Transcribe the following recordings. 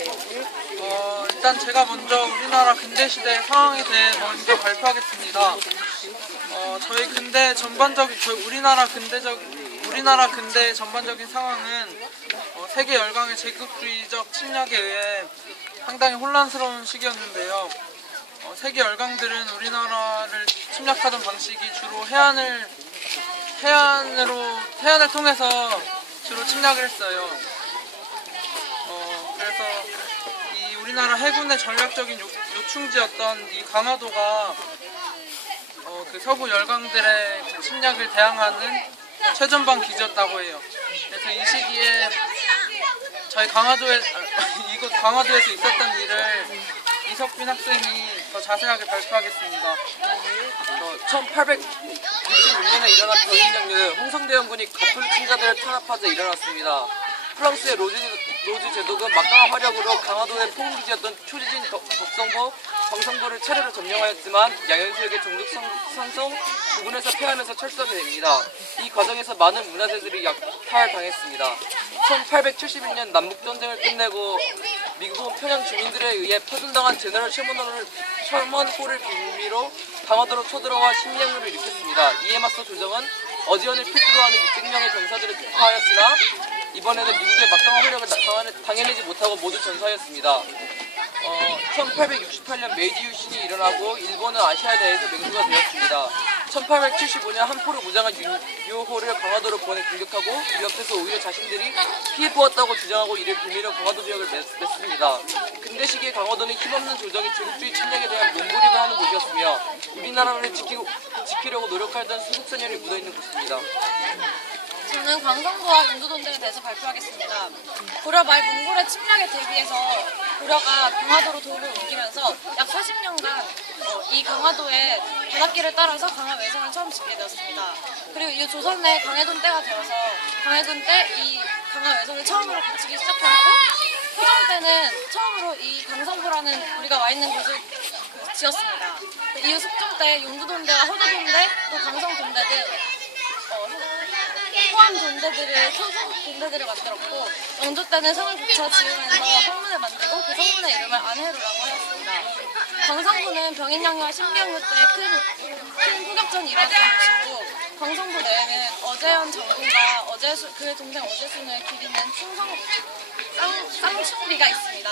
일단 제가 먼저 우리나라 근대시대 상황에 대해 먼저 발표하겠습니다. 우리나라 근대 전반적인 상황은 세계 열강의 제국주의적 침략에 의해 상당히 혼란스러운 시기였는데요. 세계 열강들은 우리나라를 침략하던 방식이 주로 해안을 통해서 주로 침략을 했어요. 그래서 이 우리나라 해군의 전략적인 요충지였던 이 강화도가 그 서부 열강들의 침략을 대항하는 최전방 기지였다고 해요. 그래서 이 시기에 저희 이곳 강화도에서 있었던 일을 이석빈 학생이 더 자세하게 발표하겠습니다. 1866년에 일어난 병인장류는 홍성대원군이 가톨릭 신자들을 탄압하자 일어났습니다. 프랑스의 로즈 제독은 막강한 화력으로 강화도의 포옹기지였던 초지진 덕성보, 광성보를 차례로 점령하였지만 양현수에게 종족상성 부분에서 패하면서 철수하게 됩니다. 이 과정에서 많은 문화재들이 약탈당했습니다. 1871년 남북전쟁을 끝내고 미국은 평양 주민들에 의해 파손당한 제너럴 셔먼호를 빌미로 강화도로 쳐들어와 심리학로를 일으켰습니다. 이에 맞서 조정은 어지연을 필두로 하는 600명의 병사들을 투하하였으나 이번에는 미국의 막강한 화력을 당해내지 못하고 모두 전사하였습니다. 1868년 메이지 유신이 일어나고 일본은 아시아에 대해서 맹주가 되었습니다. 1875년 한포로 무장한 유효호를 강화도로 보내 공격하고 위협해서 오히려 자신들이 피해보았다고 주장하고 이를 빌미로 강화도 지역을 냈습니다. 근대 시기의 강화도는 힘없는 조정이 제국주의 침략에 대한 몸부림을 하는 곳이었으며 우리나라를 지키려고 노력하던 수국선열이 묻어있는 곳입니다. 저는 광성도와 용두돈들에 대해서 발표하겠습니다. 고려 말 몽골의 침략에 대비해서 고려가 강화도로 도읍을 옮기면서 약 40년간 이 강화도의 바닷길을 따라서 강화 외성을 처음 짓게 되었습니다. 그리고 이 조선의 강해돈 때가 되어서 강해돈 때 이 강화 외성을 처음으로 갖추기 시작하였고 효종 때는 처음으로 이 강성부라는 우리가 와 있는 곳을 지었습니다. 이후 숙종 때 용두돈대와 허도돈대 또 강성돈대들 포함 돈대들을 만들었고 영조 때는 성을 붙여 지으면서 성문을 만들고 그 성문의 이름을 안해루라고 하였습니다. 광성부는 병인양요와 신비양요 때 큰 포격전이 일어났던 곳이고 광성부 내에는 어제현 장군과 그의 동생 어제순을 기리는 쌍충비가 있습니다.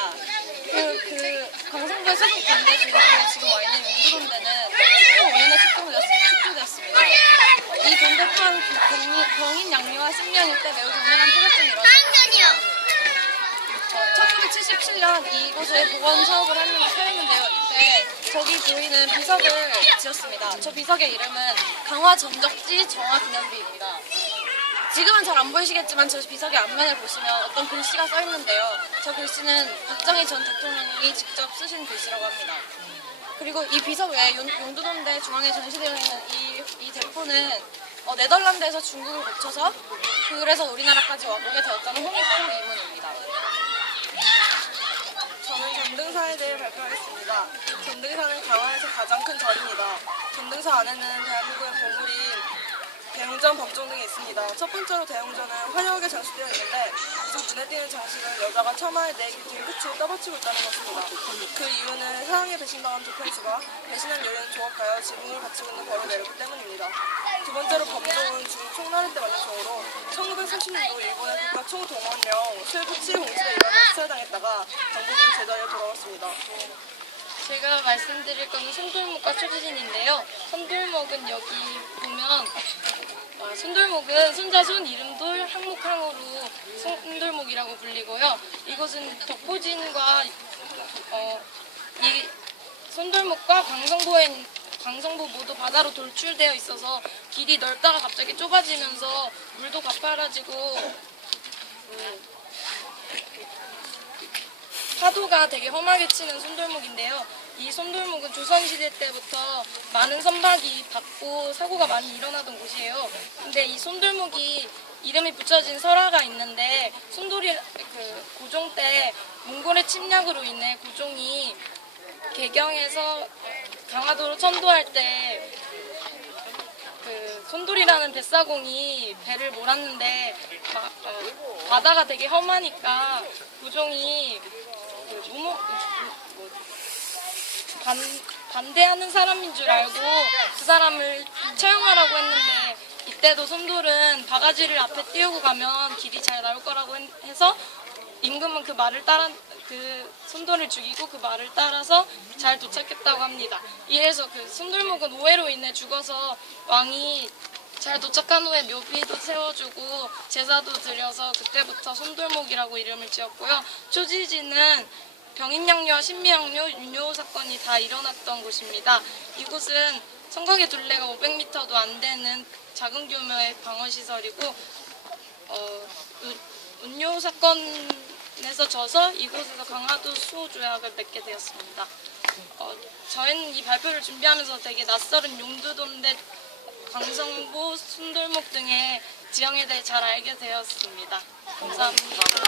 그 광성부의 소속 군대 그리고 지금 와 있는 용두돈대는 1505년에 축조되었습니다. 이 돈대 또한 병인 양요와 신비양요 때 매우 강렬한 포격전이 일어났습니다. 1977년 이곳에 복원 사업을 하였는데요. 이때 저기 보이는 비석을 지었습니다. 저 비석의 이름은 강화전적지 정화기념비입니다. 지금은 잘 안 보이시겠지만 저 비석의 앞면을 보시면 어떤 글씨가 써 있는데요. 저 글씨는 박정희 전 대통령이 직접 쓰신 글씨라고 합니다. 그리고 이 비석 외에 용두돈대 중앙에 전시되어 있는 이 대포는 네덜란드에서 중국을 거쳐서 그래서 우리나라까지 와보게 되었다는 홍익동 이문입니다. 저는 전등사에 대해 발표하겠습니다. 전등사는 강화에서 가장 큰 절입니다. 전등사 안에는 대한민국의 보물인 대웅전, 법종 등이 있습니다. 첫 번째로 대웅전은 화려하게 장식되어 있는데 이쪽 눈에 띄는 장식은 여자가 처마에 네 뒤에 끝으로 떠받치고 있다는 것입니다. 그 이유는 사랑에 배신당한 두 편수가 배신한 여인을 조각하여 지붕을 받치고 있는 벌을 내렸기 때문입니다. 두 번째로 범종은 중국 총나를 때 만든 총으로 1930년도 일본의 국가 총동원령 쇠부치 공시가 일어나 수사당했다가 당국은 제자리에 돌아왔습니다. 제가 말씀드릴 건 손돌목과 초지진인데요. 손돌목은 여기 보면 손돌목은 손자손 이름돌 항목항으로 손돌목이라고 불리고요. 이곳은 덕포진과 이 손돌목과 광성보 모두 바다로 돌출되어 있어서 길이 넓다가 갑자기 좁아지면서 물도 가파라지고 파도가 되게 험하게 치는 손돌목인데요. 이 손돌목은 조선시대 때부터 많은 선박이 받고 사고가 많이 일어나던 곳이에요. 근데 이 손돌목이 이름이 붙여진 설화가 있는데 고종 때 몽골의 침략으로 인해 고종이 개경에서 강화도로 천도할 때 손돌이라는 뱃사공이 배를 몰았는데 바다가 되게 험하니까 고종이 반대하는 사람인 줄 알고 그 사람을 처형하라고 했는데 이때도 솜돌은 바가지를 앞에 띄우고 가면 길이 잘 나올 거라고 해서 임금은 그 말을 따라 그 솜돌을 죽이고 그 말을 따라서 잘 도착했다고 합니다. 이래서 그 솜돌목은 오해로 인해 죽어서 왕이 잘 도착한 후에 묘비도 세워주고 제사도 드려서 그때부터 솜돌목이라고 이름을 지었고요. 초지지는 병인양요와 신미양요, 윤요 사건이 다 일어났던 곳입니다. 이곳은 성곽의 둘레가 500m도 안 되는 작은 규모의 방어시설이고 윤요 사건에서 져서 이곳에서 강화도 수호조약을 맺게 되었습니다. 저희는 이 발표를 준비하면서 되게 낯설은 용두돈대, 광성보, 순돌목 등의 지형에 대해 잘 알게 되었습니다. 감사합니다.